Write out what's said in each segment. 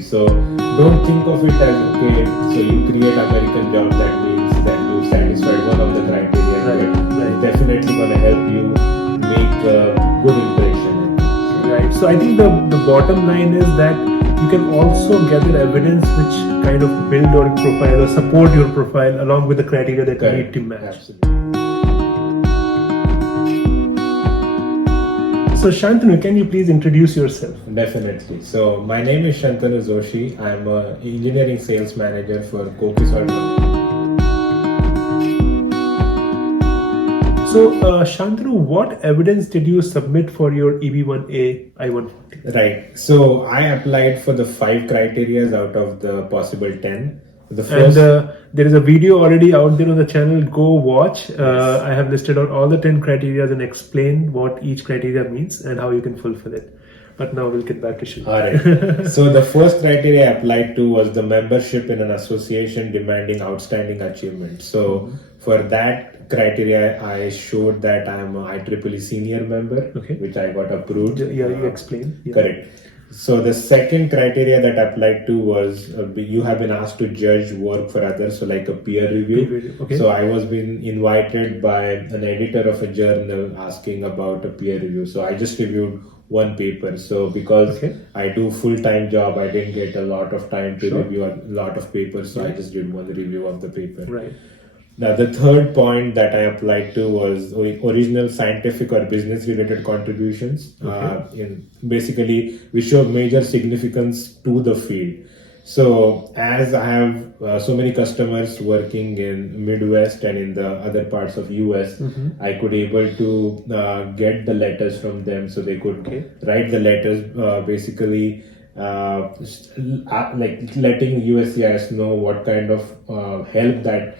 So don't think of it as okay. So you create American job, that means that you satisfied one of the criteria. Right. It's definitely going to help you make a good impression. Right. So I think the bottom line is that you can also gather evidence which kind of build your profile or support your profile along with the criteria that you need to match. Absolutely. So Shantanu, can you please introduce yourself? Definitely. So my name is Shantanu Joshi. I'm an engineering sales manager for Koki. So Shantanu, what evidence did you submit for your EB-1A I-140? Right. So I applied for the 5 criteria out of the possible 10. The first, and there is a video already out there on the channel. Go watch. Yes. I have listed out all the 10 criteria and explain what each criteria means and how you can fulfill it. But now we'll get back to Shiv. All right. So the first criteria I applied to was the membership in an association demanding outstanding achievement. So for that criteria, I showed that I am a IEEE senior member, which I got approved. Yeah, you explained. Yeah. Correct. So the second criteria that I applied to was you have been asked to judge work for others, so like a peer review. Okay. So I was being invited by an editor of a journal asking about a peer review. So I just reviewed one paper. So because I do full-time job, I didn't get a lot of time to review a lot of papers. So I just did one review of the paper. Right. Now, the third point that I applied to was original scientific or business related contributions. Basically, which show major significance to the field. So, as I have so many customers working in Midwest and in the other parts of US, I could able to get the letters from them, so they could write the letters. Basically, like letting USCIS know what kind of help that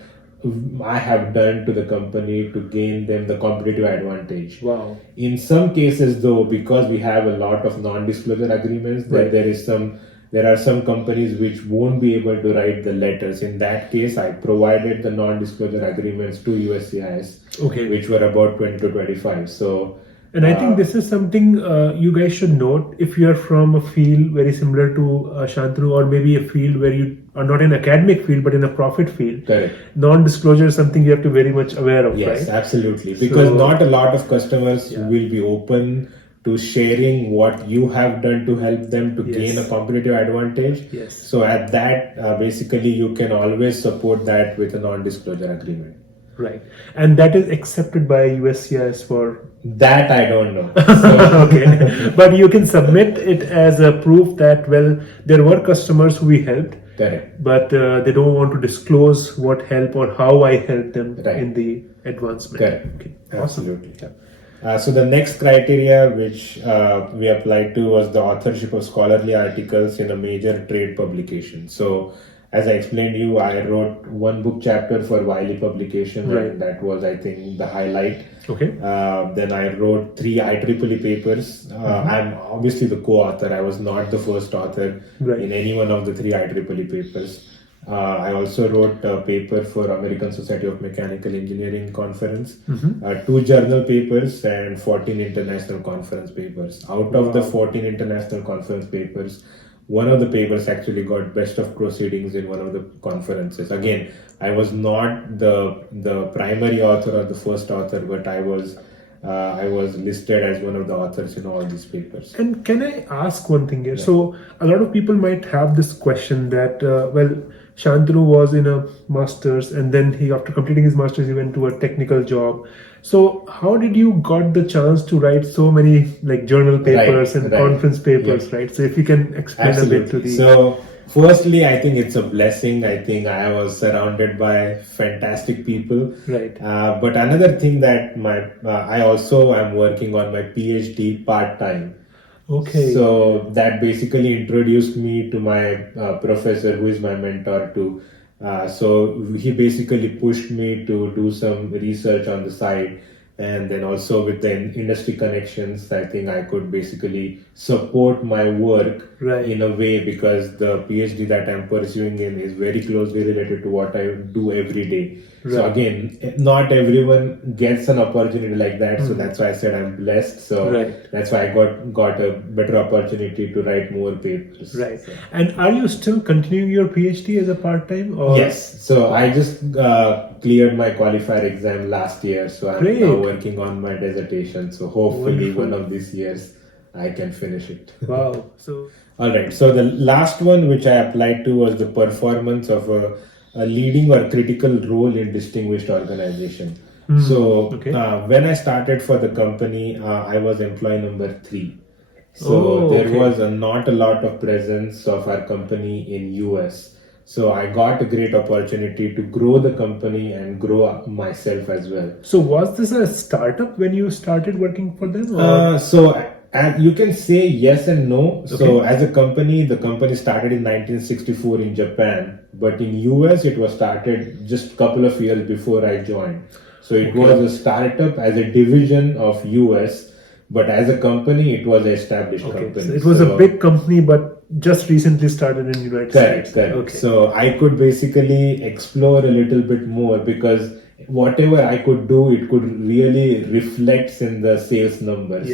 I have done to the company to gain them the competitive advantage. Wow. In some cases though, because we have a lot of non-disclosure agreements, there are some companies which won't be able to write the letters. In that case, I provided the non-disclosure agreements to USCIS, which were about 20 to 25. So, and I think this is something you guys should note if you are from a field very similar to Shantanu, or maybe a field where you are not in academic field but in a profit field. Correct. Non-disclosure is something you have to be very much aware of. Yes, right? Absolutely. Because not a lot of customers will be open to sharing what you have done to help them to gain a competitive advantage. Yes. So at that, basically you can always support that with a non-disclosure agreement. Right. And that is accepted by USCIS for... That I don't know. So. But you can submit it as a proof that, well, there were customers who we helped. Correct. But they don't want to disclose what help or how I helped them in the advancement. Correct. Okay. Absolutely. Awesome. So the next criteria which we applied to was the authorship of scholarly articles in a major trade publication. So as I explained to you, I wrote one book chapter for Wiley publication, and that was, I think, the highlight. Then I wrote 3 IEEE papers. I'm obviously the co-author. I was not the first author in any one of the 3 IEEE papers. I also wrote a paper for American Society of Mechanical Engineering conference, 2 journal papers and 14 international conference papers. Out of the 14 international conference papers, one of the papers actually got best of proceedings in one of the conferences. Again, I was not the primary author or the first author, but I was listed as one of the authors in all these papers. And can I ask one thing here? So a lot of people might have this question that, well, Shantanu was in a master's, and then after completing his master's, he went to a technical job. So how did you got the chance to write so many like journal papers and conference papers, right? So if you can explain a bit to the... So firstly, I think it's a blessing. I think I was surrounded by fantastic people. Right. But another thing that I also am working on my PhD part-time. Okay. So that basically introduced me to my professor, who is my mentor too. So he basically pushed me to do some research on the side, And then also with the industry connections, I think I could basically support my work in a way, because the PhD that I'm pursuing in is very closely related to what I do every day. So again, not everyone gets an opportunity like that. So that's why I said I'm blessed. So that's why I got a better opportunity to write more papers. Right. So. And are you still continuing your PhD as a part-time? Or? Yes. So I just cleared my qualifier exam last year. So I'm now working on my dissertation. So hopefully one of these years I can finish it. Wow. So. All right. So the last one which I applied to was the performance of a leading or critical role in distinguished organization. So when I started for the company, I was employee number 3. So there was not a lot of presence of our company in US. So I got a great opportunity to grow the company and grow myself as well. So was this a startup when you started working for them? And you can say yes and no. So as a company, the company started in 1964 in Japan, but in US it was started just a couple of years before I joined. So it was a startup as a division of US, but as a company it was an established company. So it was a big company, but just recently started in United States. Correct. So I could basically explore a little bit more, because whatever I could do, it could really reflect in the sales numbers.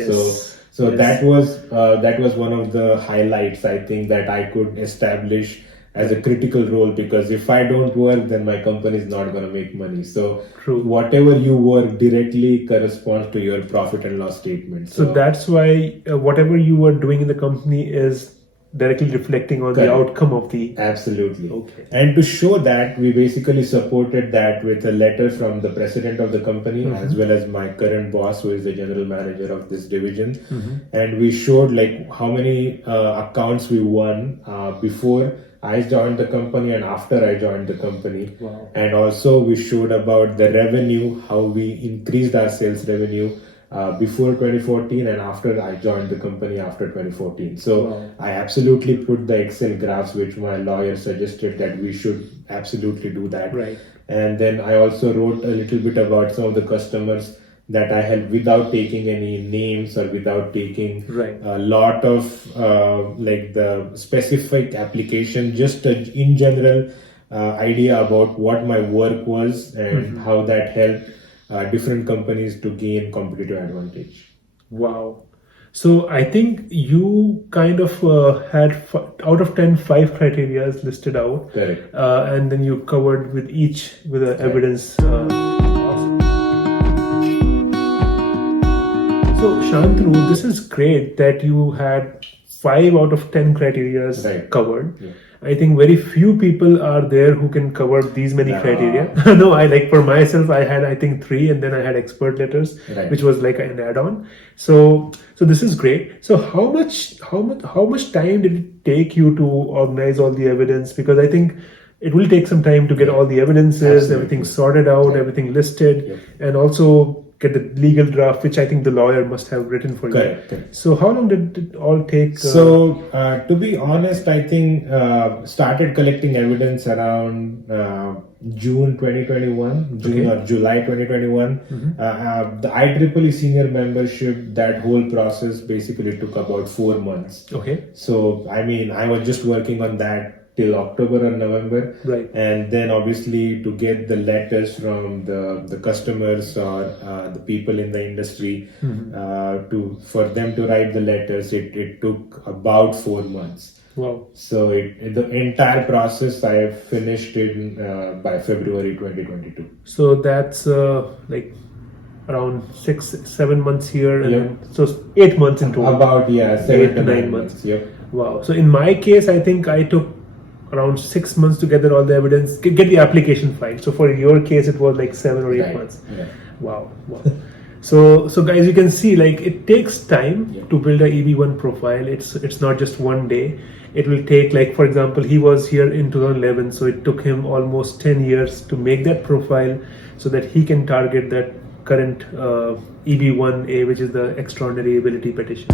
So that was one of the highlights, I think, that I could establish as a critical role, because if I don't work, then my company is not going to make money. So whatever you work directly corresponds to your profit and loss statement. So that's why whatever you were doing in the company is directly reflecting on the outcome of the... Absolutely. And to show that, we basically supported that with a letter from the president of the company, as well as my current boss, who is the general manager of this division. And we showed like how many accounts we won before I joined the company and after I joined the company. And also we showed about the revenue, how we increased our sales revenue before 2014 and after I joined the company after 2014. So I absolutely put the Excel graphs, which my lawyer suggested that we should absolutely do that. And then I also wrote a little bit about some of the customers that I helped without taking any names or without taking a lot of like the specific application, just in general idea about what my work was and how that helped different companies to gain competitive advantage. Wow. So I think you kind of had out of 10, 5 criteria listed out. And then you covered with each with the evidence. So Shantanu, this is great that you had 5 out of 10 criteria covered. I think very few people are there who can cover these many criteria. No, I like for myself, I had I think 3, and then I had expert letters, which was like an add-on. So this is great. So how much time did it take you to organize all the evidence? Because I think it will take some time to get all the evidences, everything sorted out, everything listed, and also get the legal draft, which I think the lawyer must have written for you. So how long did it all take? So to be honest, I think started collecting evidence around June 2021, June or July 2021. The IEEE senior membership, that whole process basically took about 4 months. So I mean, I was just working on that till October or November, and then obviously to get the letters from the customers or the people in the industry for them to write the letters, it took about 4 months. So the entire process I finished in by February 2022. So that's like around 6-7 months here, and then, so 8 months in total. About 7 to 9 months. Wow. So in my case, I think I took around 6 months to gather all the evidence, get the application filed. So for your case, it was like 7 or 8 months. Wow. So guys, you can see like it takes time to build a EB-1 profile. It's not just one day. It will take, like, for example, he was here in 2011, so it took him almost 10 years to make that profile so that he can target that current EB-1A, which is the extraordinary ability petition.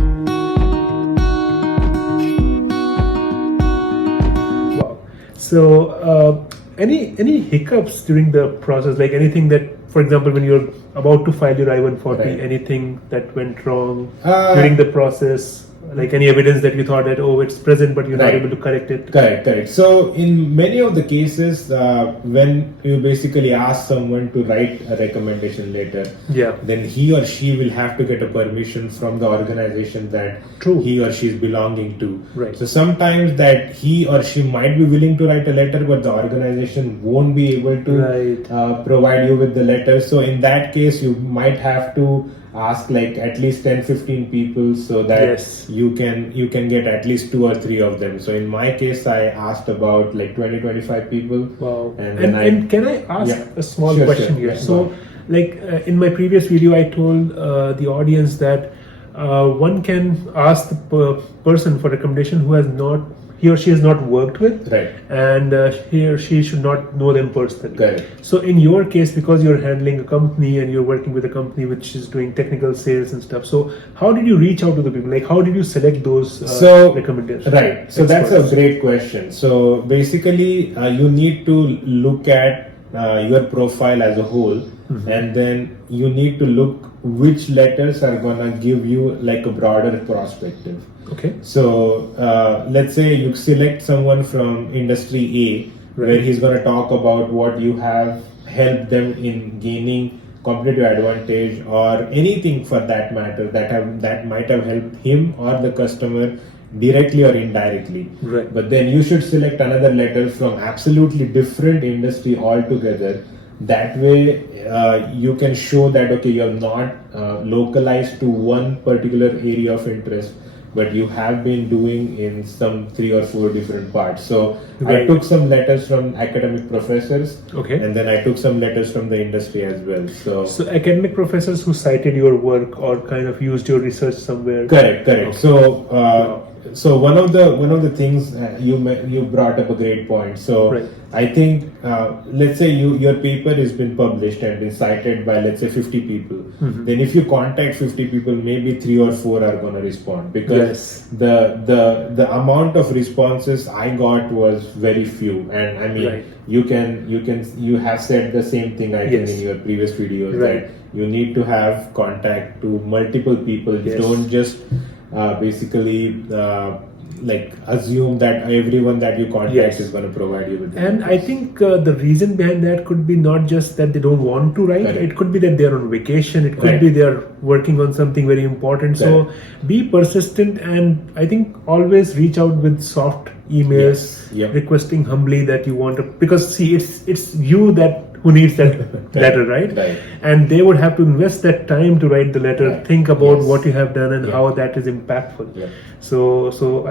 So any hiccups during the process, like anything that for example, when you're about to file your I-140, Right. anything that went wrong Uh, during the process, like any evidence that you thought that, oh, it's present, but you're not Right. able to correct it? Correct. So in many of the cases, when you basically ask someone to write a recommendation letter, Yeah. then he or she will have to get a permission from the organization that True. he or she is belonging to. Right. So sometimes that he or she might be willing to write a letter, but the organization won't be able to Right. provide you with the letter. So in that case, you might have to ask like at least 10-15 people so that Yes. you can get at least 2 or 3 of them. So in my case, I asked about like 20-25 people. Wow. And And, then can I ask Yeah. a small Sure, question sure. here? Yeah, go So, on. like in my previous video, I told the audience that one can ask the person for recommendation who has not, he or she has not worked with, Right. and he or she should not know them personally. Correct. So in your case, because you're handling a company and you're working with a company which is doing technical sales and stuff, so how did you reach out to the people? Like, how did you select those recommendations? Right. So that's a experts? great question. So basically, you need to look at your profile as a whole, and then you need to look which letters are gonna give you like a broader perspective. Okay. So let's say you select someone from industry A, where Right. he's going to talk about what you have helped them in gaining competitive advantage or anything for that matter that might have helped him or the customer directly or indirectly. Right. But then you should select another letter from absolutely different industry altogether. That way you can show that okay, you're not localized to one particular area of interest, but you have been doing in some 3 or 4 different parts. So I Right. took some letters from academic professors, Okay. and then I took some letters from the industry as well. So academic professors who cited your work or kind of used your research somewhere. Correct. Okay. So one of the things you brought up a great point. So Right. I think let's say your paper has been published and been cited by let's say 50 people. Then if you contact 50 people, maybe 3 or 4 are going to respond because Yes. the amount of responses I got was very few. And I mean Right. you have said the same thing I think Yes. in your previous videos Right. that you need to have contact to multiple people. Yes. Don't just basically like assume that everyone that you contact Yes. is going to provide you with the And I answers. think the reason behind that could be not just that they don't want to write, Correct. it could be that they're on vacation, it could Right. be they're working on something very important. So be persistent, and I think always reach out with soft emails, Yes. Yep. requesting humbly that you want to, because see, it's you that who needs that letter, right? Right. And they would have to invest that time to write the letter, Right. think about Yes. what you have done and Yeah. how that is impactful. Yeah. So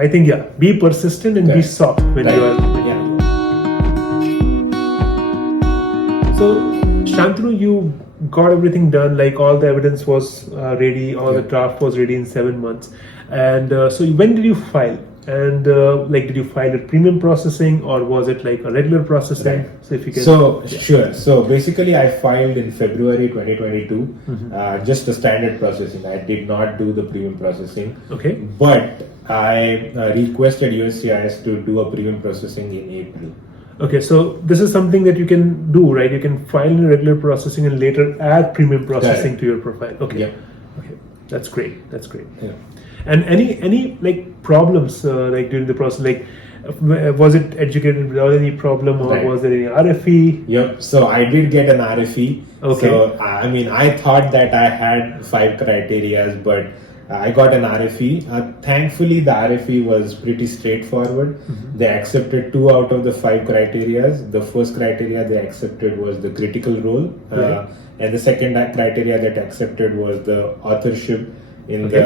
I think be persistent and be Correct. soft when Right. you are. Yeah. So Shantanu, you got everything done. Like all the evidence was ready, all the draft was ready in 7 months. And so when did you file? And like, did you file a premium processing or was it like a regular processing? Right. So if you can. Sure. So basically, I filed in February 2022, just a standard processing. I did not do the premium processing. Okay. But I requested USCIS to do a premium processing in April. Okay, so this is something that you can do, right? You can file in regular processing and later add premium processing Correct. to your profile. Okay. Yep. Okay, that's great. That's great. Yeah. And any like problems like during the process, like was it educated without any problem or Right. was there any RFE? Yep. So I did get an RFE. Okay. So I mean, I thought that I had 5 criterias, but I got an RFE. Thankfully, the RFE was pretty straightforward. They accepted 2 out of the 5 criterias. The first criteria they accepted was the critical role, Right. and the second criteria that accepted was the authorship in Okay.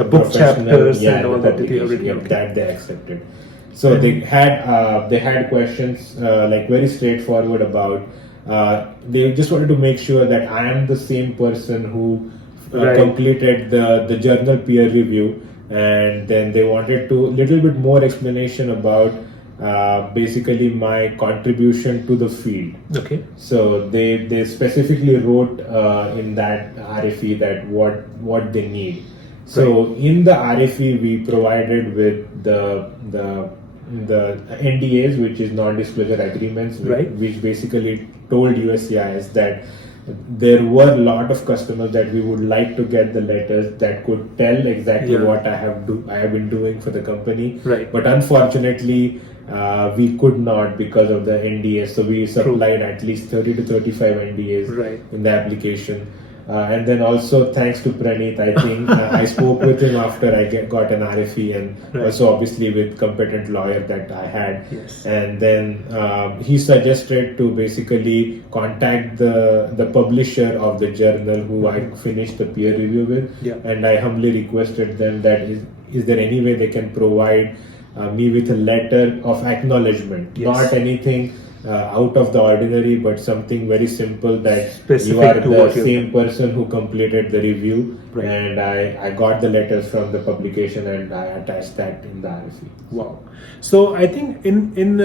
The book professional- chapters yeah, and all the that you publication. already- Yep, okay. that they accepted. So they had questions like very straightforward about. They just wanted to make sure that I am the same person who Right. completed the journal peer review, and then they wanted to little bit more explanation about basically my contribution to the field. Okay. So they specifically wrote in that RFE that what they need. So in the RFE we provided with the NDAs, which is non-disclosure agreements, Right. which basically told USCIS that there were a lot of customers that we would like to get the letters that could tell exactly what I have been doing for the company. Right. But unfortunately, we could not because of the NDAs. So we supplied at least 30 to 35 NDAs in the application. And then also thanks to Praneet, I think I spoke with him after I got an RFE, and also obviously with competent lawyer that I had. And then he suggested to basically contact the publisher of the journal who I finished the peer review with. And I humbly requested them that is there any way they can provide me with a letter of acknowledgement, not anything out of the ordinary, but something very simple that specific you are the to same person who completed the review. And I got the letters from the publication and I attached that in the RFE. Wow. So I think in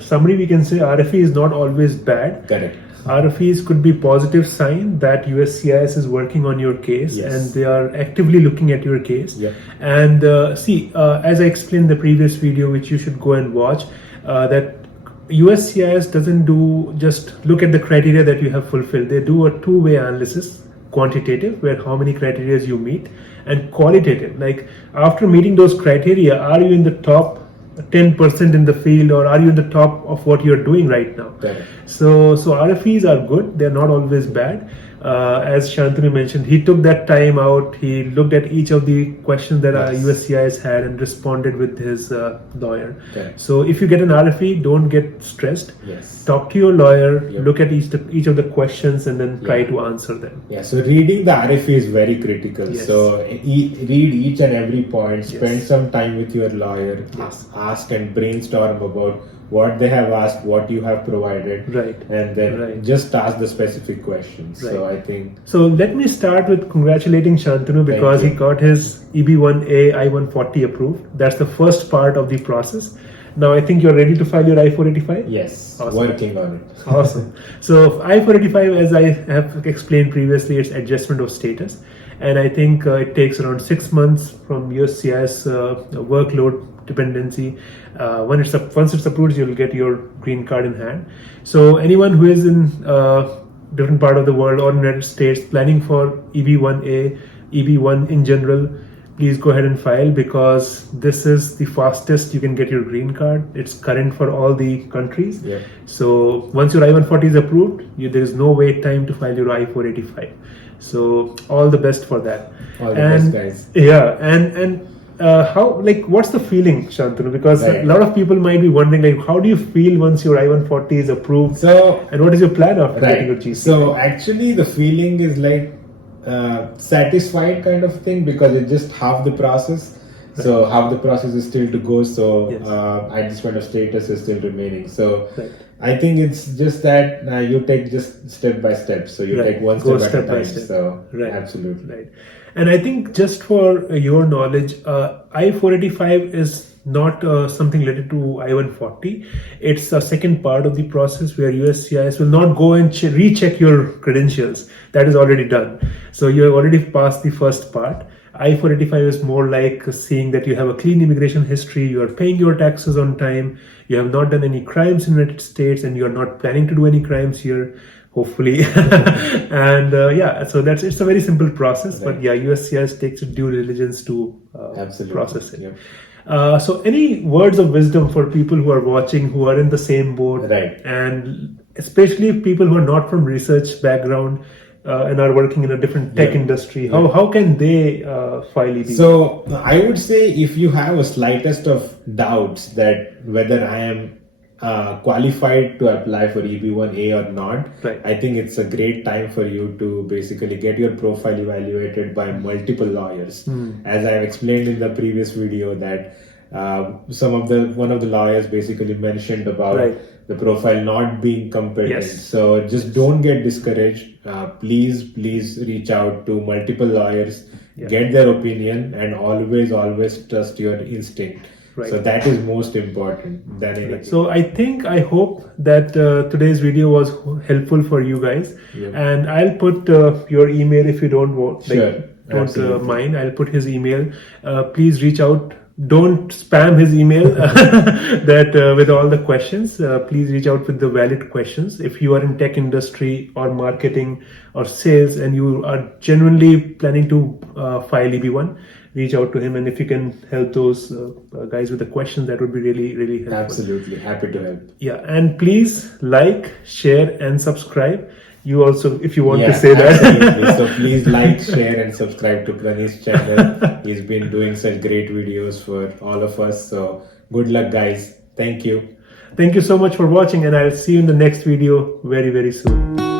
summary we can say RFE is not always bad. Correct. RFEs could be positive sign that USCIS is working on your case and they are actively looking at your case. And as I explained in the previous video, which you should go and watch, that USCIS doesn't just look at the criteria that you have fulfilled. They do a two-way analysis, quantitative, where how many criteria you meet, and qualitative, like after meeting those criteria, are you in the top 10% in the field, or are you in the top of what you're doing right now? So RFEs are good. They're not always bad. As Shantanu mentioned, he took that time out. He looked at each of the questions that USCIS had and responded with his lawyer. So if you get an RFE, don't get stressed. Talk to your lawyer, look at each of the questions, and then try to answer them. So reading the RFE is very critical. So read each and every point, spend some time with your lawyer, ask and brainstorm about what they have asked, what you have provided, and then just ask the specific questions. So I think. So let me start with congratulating Shantanu because he got his EB-1A I-140 approved. That's the first part of the process. Now I think you're ready to file your I-485? Yes, working on it. Awesome. So I-485, as I have explained previously, it's adjustment of status. And I think it takes around 6 months from USCIS workload dependency. Once it's approved, you'll get your green card in hand. So anyone who is in different part of the world or United States planning for EB-1A, EB-1 in general, please go ahead and file because this is the fastest you can get your green card. It's current for all the countries. So once your I-140 is approved, there is no wait time to file your I-485. So all the best for that. All the best, guys. Yeah, and what's the feeling, Shantanu? Because a lot of people might be wondering, how do you feel once your I-140 is approved? And what is your plan after getting your GC? So actually, the feeling is like satisfied kind of thing because it's just half the process. So half the process is still to go. So adjustment of status is still remaining. So I think it's just that you take just step by step. So you take one step at a time. So absolutely. And I think just for your knowledge, I-485 is not something related to I-140. It's a second part of the process where USCIS will not go and recheck your credentials. That is already done. So you have already passed the first part. I-485 is more like seeing that you have a clean immigration history, you are paying your taxes on time, you have not done any crimes in the United States, and you are not planning to do any crimes here, hopefully. And so it's a very simple process, but USCIS takes its due diligence to process it. So any words of wisdom for people who are watching, who are in the same boat, and especially people who are not from research background, and are working in a different tech industry, how can they file EB? So I would say if you have a slightest of doubts that whether I am qualified to apply for EB-1A or not, I think it's a great time for you to basically get your profile evaluated by multiple lawyers. As I explained in the previous video that one of the lawyers basically mentioned about the profile not being competent. So just don't get discouraged. Please reach out to multiple lawyers, get their opinion, and always trust your instinct. So that is most important than anything. So I hope that today's video was helpful for you guys. And I'll put your email if you don't want. Don't mind. I'll put his email. Please reach out don't spam his email with all the questions. Please reach out with the valid questions. If you are in tech industry or marketing or sales and you are genuinely planning to file EB-1, reach out to him. And if you can help those guys with the questions, that would be really, really helpful. Absolutely. Happy to help. Yeah. And please like, share, and subscribe. You also, if you want to say absolutely. that. So please like, share, and subscribe to Praneet's channel. He's been doing such great videos for all of us. So good luck, guys. Thank you. Thank you so much for watching, and I'll see you in the next video very, very soon.